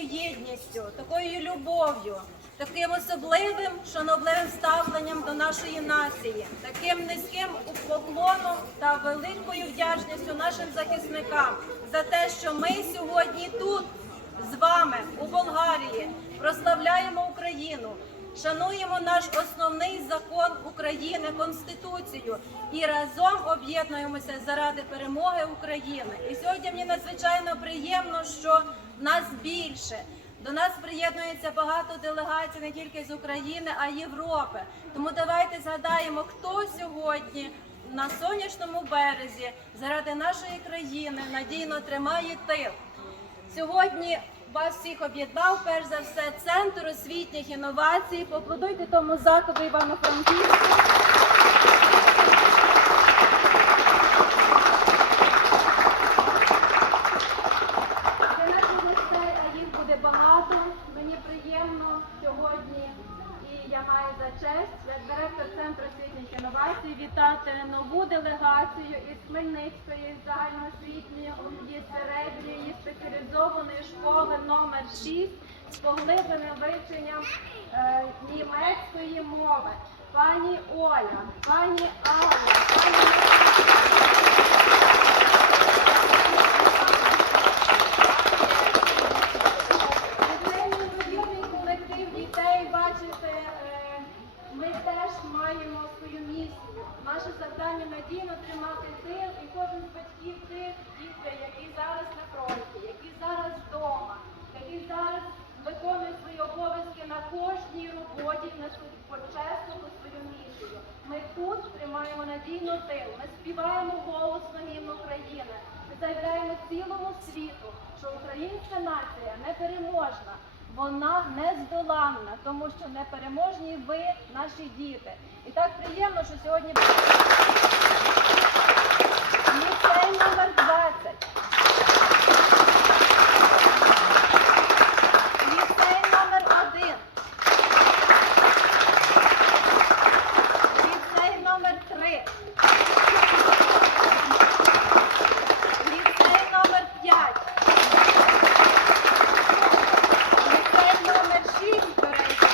єдністю, такою любов'ю, таким особливим шанобливим ставленням до нашої нації, таким низьким поклоном та великою вдячністю нашим захисникам за те, що ми сьогодні тут з вами у Болгарії прославляємо Україну. Шануємо наш основний закон України, Конституцію, і разом об'єднуємося заради перемоги України. І сьогодні мені надзвичайно приємно, що нас більше. До нас приєднується багато делегацій не тільки з України, а й Європи. Тому давайте згадаємо, хто сьогодні на сонячному березі заради нашої країни надійно тримає тил. Сьогодні вас всіх об'єднав перш за все центр освітніх інновацій. Поаплодуйте тому закладу Івано-Франківську. Для наших їх буде багато. Мені приємно сьогодні, і я маю за честь, директор центру освітніх інновацій, вітати нову делегацію із Хмельницької загальноосвітньої спеціалізованої школи номер 6 з поглибленим вивченням е, німецької мови. Пані Оля, пані Алла, пані Цей неймовірний колектив дітей, бачите, е, ми теж маємо свою місію. Наше завдання надійно тримати тил і кожен з батьків тих дітей, які зараз на фронті, які зараз вдома, які зараз виконують свої обов'язки на кожній роботі, несуть почесну свою місію. Ми тут тримаємо надійно тил, ми співаємо голосно гімн України. Ми заявляємо цілому світу, що українська нація непереможна, вона нездоланна, тому що непереможні ви, наші діти. І так приємно, що сьогодні ліцей номер 20. Ліцей номер 1. Ліцей номер 3. Ліцей номер 5. Ліцей номер 6, до речі.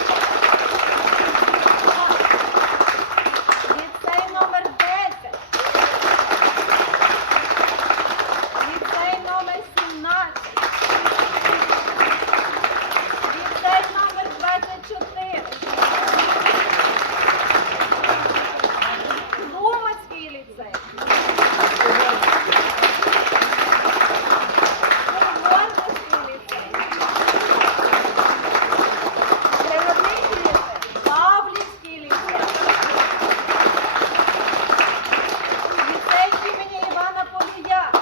Ліцей номер 10. Ліцей номер 17. Ліцей номер 24. Лумацький ліцей. Гордоцький ліцей. Природничий ліцей. Павлівський ліцей. Ліцей імені Івана Полія.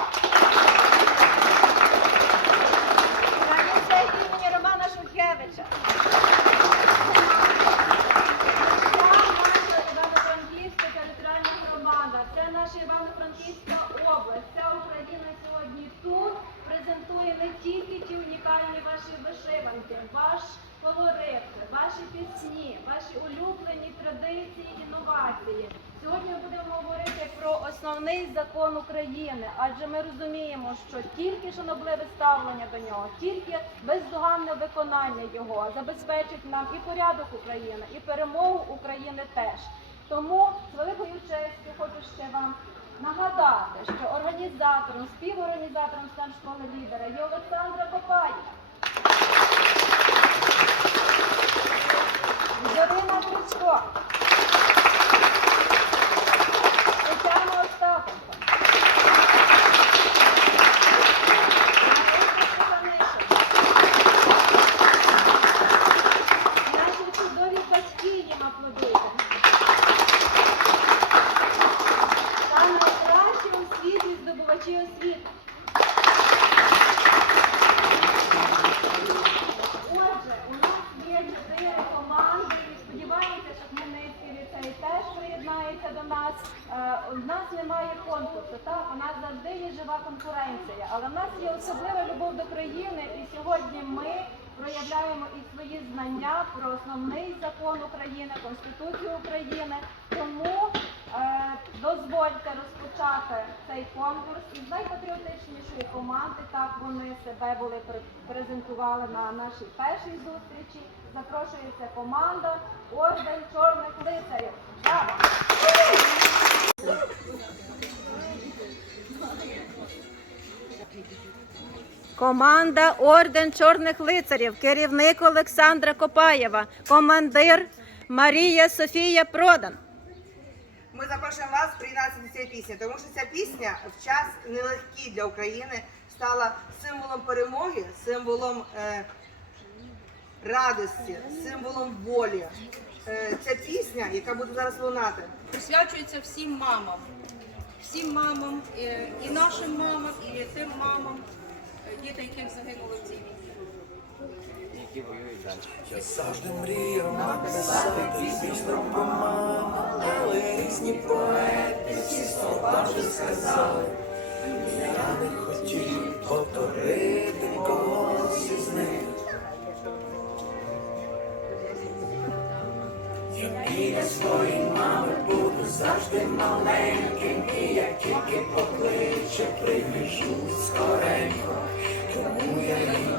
Та ліцей імені Романа Шухевича. Вся наша Івано-Франківська територіальна громада, вся наша Івано-Франківська область, вся Україна сьогодні тут презентує не тільки ті унікальні ваші вишиванки, ваш колорит, ваші пісні, ваші улюблені традиції, інновації. Сьогодні ми будемо говорити про основний закон України, адже ми розуміємо, що тільки шанобливе ставлення до нього, тільки бездоганне виконання його забезпечить нам і порядок України, і перемогу України теж. Тому з великою честю хочу ще вам нагадати, що організатором, співорганізатором стан школи лідера є Олександра Копаєва. Зорина Кручко. Тетяна Остапенко. Марина Стефанишин. Наші чудові батьки їм аплодуйте. Та найкращі у світі здобувачі освіти. Отже, у нас є чотири команди і сподіваємося, що Хмельницький ліцей теж приєднається до нас. Е, У нас немає конкурсу, так, у нас завжди є жива конкуренція, але в нас є особлива любов до країни, і сьогодні ми проявляємо і свої знання про основний закон України, Тому Е, Дозвольте розпочати цей конкурс із найпатріотичнішої команди. Так вони себе були презентували на нашій першій зустрічі. Запрошується команда Орден Чорних Лицарів. Команда Орден Чорних Лицарів, керівник Олександра Копаєва, командир Марія Софія Продан. Ми запрошуємо вас приєднатися до цієї пісні, тому що ця пісня в час нелегкий для України стала символом перемоги, символом е, радості, символом волі. Е, ця пісня, яка буде зараз лунати, присвячується всім мамам, всім мамам, е, і нашим мамам, і тим мамам, е, діти, яких загинули в цій війні. Я завжди мріяв написати пісню про маму, але різні поети всі слова вже сказали. Я не хотів повторити когось із них. Я біля своєї мами буду завжди маленьким, і як тільки покличе, прибіжу скоренько. Тому я написав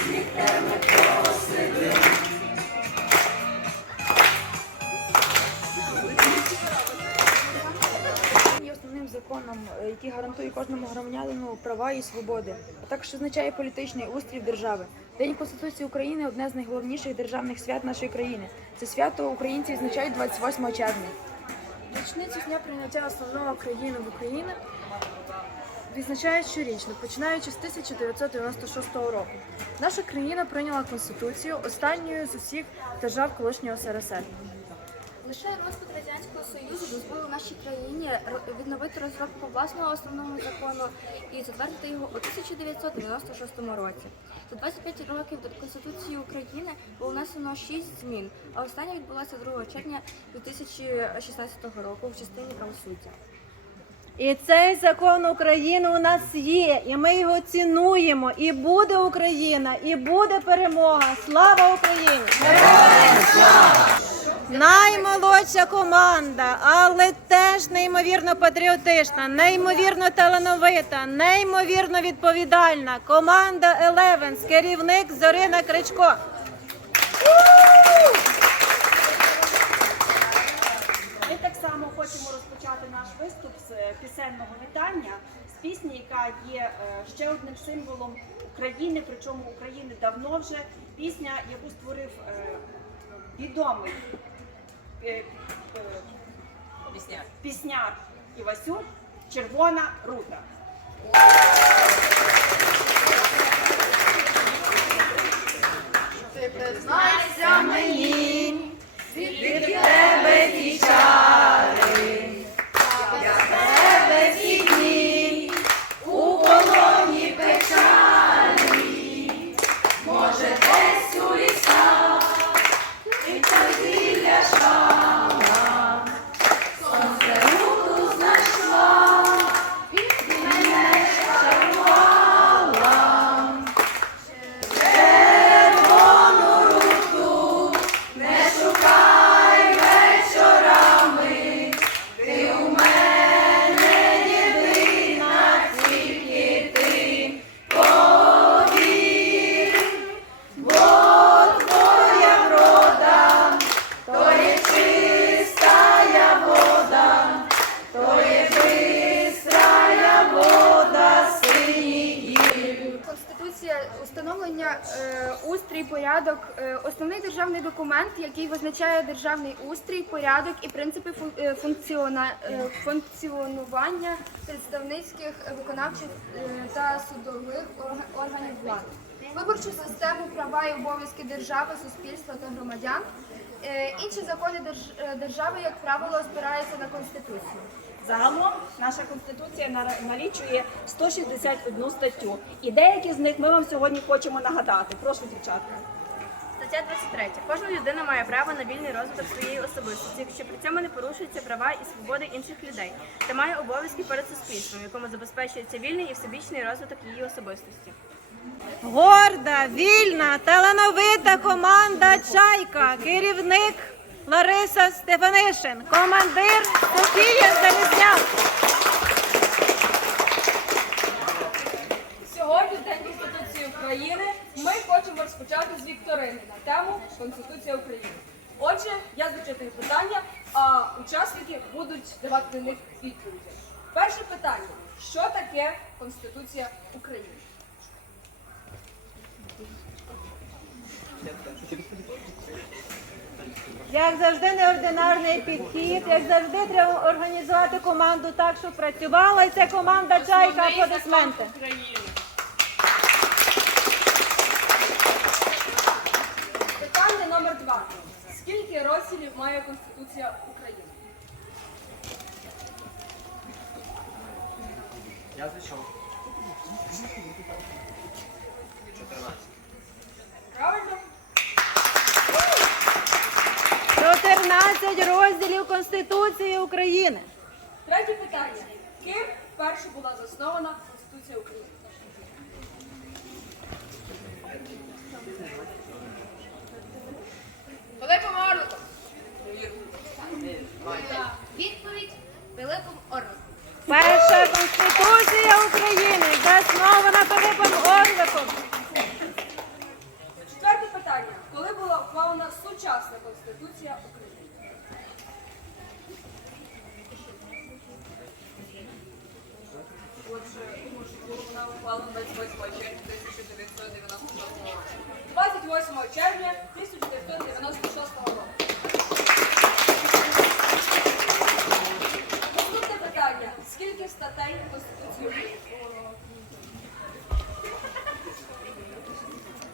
Законом, е, який гарантує кожному громадянину права і свободи, а також визначає політичний устрій держави. День Конституції України одне з найголовніших державних свят нашої країни. Це свято українці відзначають 28 червня. Річницю дня прийняття основного країни в Україні відзначають щорічно, починаючи з 1996 року. Наша країна прийняла конституцію останньою з усіх держав колишнього СРСР. Лише розпад радянського союзу дозволив нашій країні відновити розробку власного основного закону і затвердити його у 1996 році. За 25 років до Конституції України було внесено 6 змін, а остання відбулася 2 червня 2016 року в частині правосуддя. І цей закон України у нас є, і ми його цінуємо. І буде Україна, і буде перемога. Слава Україні! Наймолодша команда, але теж неймовірно патріотична, неймовірно талановита, неймовірно відповідальна. Команда Елевенс, керівник Зорина Кричко. Само хочемо розпочати наш виступ з е, пісенного вітання, з пісні, яка є е, ще одним символом України, причому України давно вже. Пісня, яку створив е, відомий е, пісняр Івасюк Червона рута. Ти у мене визначає державний устрій, порядок і принципи е, е, функціонування представницьких, виконавчих е, та судових органів влади. Виборчу систему, права і обов'язки держави, суспільства та громадян. Інші закони держ- держави, як правило, спираються на конституцію. Загалом наша конституція на- налічує 161 статтю, і деякі з них ми вам сьогодні хочемо нагадати. Прошу, дівчатка. Стаття 23. Кожна людина має право на вільний розвиток своєї особистості, якщо при цьому не порушуються права і свободи інших людей, та має обов'язки перед суспільством, якому забезпечується вільний і всебічний розвиток її особистості. Горда, вільна, талановита команда Чайка, керівник Лариса Стефанишин, командир Софія Залізняк. Сьогодні День Конституції України. Ми хочемо розпочати з на тему Конституція України. Отже, я зачитую питання, а учасники будуть давати на них відповіді. Перше питання: що таке Конституція України? Як завжди, неординарний підхід, як завжди, треба організувати команду так, щоб працювала. І це команда Чайка. Аплодисменти. Питання номер два. Скільки розділів має Конституція України? Я зайшов. 14. Правильно? 14 розділів Конституції України. Третє питання. Ким вперше була заснована Конституція України? Пилипом Орликом. Відповідь Пилипом Орликом. Перша Конституція України заснована Пилипом Орликом. Четверте питання. Коли була ухвалена сучасна Конституція України? Отже, тому що вона ухвалена 28 червня 1996 року. 28 червня 1996 року. Наступне питання. Скільки статей Конституції?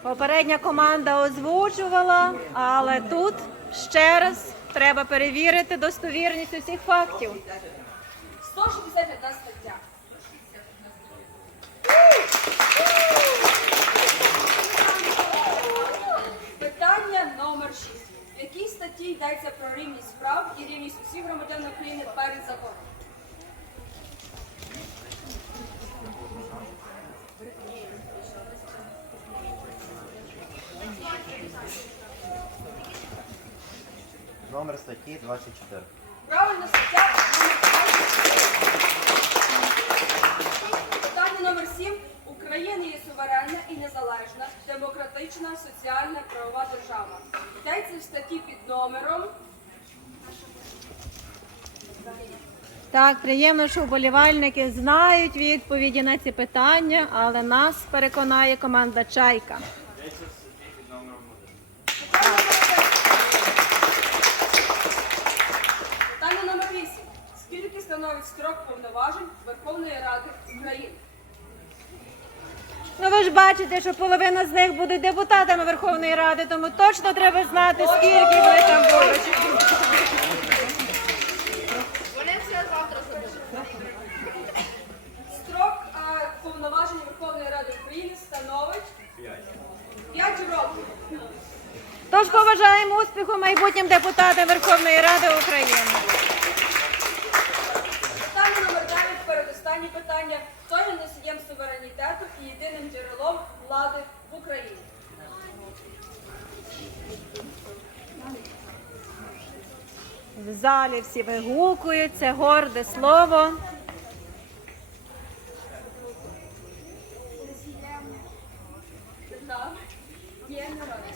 Попередня команда озвучувала, але тут ще раз треба перевірити достовірність усіх фактів. 161 стаття. Питання номер 6. В якій статті йдеться про рівність прав і рівність усіх громадян України перед законом? Номер статті 24. Правильно, стаття номер 5. Питання номер 7. Україна є суверенна і незалежна, демократична, соціальна, правова держава. Йдеться в статті під номером Так, приємно, що вболівальники знають відповіді на ці питання, але нас переконає команда Чайка. Питання номер 8. Скільки становить строк повноважень Верховної Ради України? Ну ви ж бачите, що половина з них будуть депутатами Верховної Ради, тому точно треба знати, скільки вони там будуть. Вони все завтра забудуть. Строк е, повноважень Верховної Ради України становить 5 років. Тож побажаємо успіху майбутнім депутатам Верховної Ради України. Питання номер 9, передостаннє питання. Суверенітету і єдиним джерелом влади в Україні? В залі всі вигукують, це горде слово.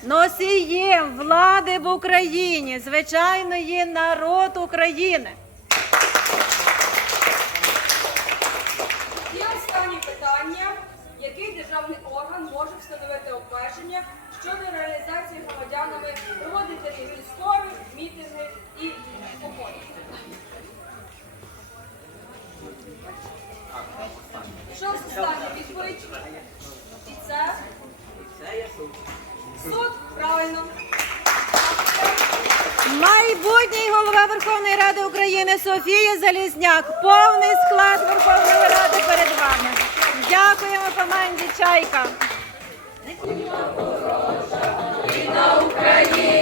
Носієм влади в Україні, звичайно, є народ України. І останнє питання. Який державний орган може встановити обмеження щодо реалізації громадянами проводити військові, мітинги і походи. Що остання відповідь? І це? Суд, правильно. Майбутній голова Верховної Ради України Софія Залізняк. Повний склад Верховної Ради перед вами. Дякуємо команді Чайка. Україні!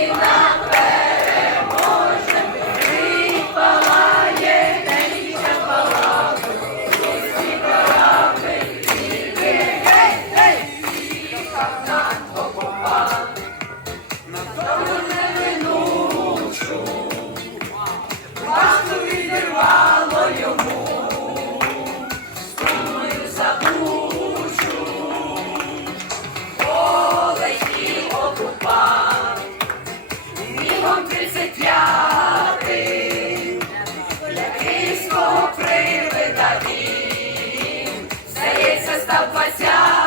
Gracias.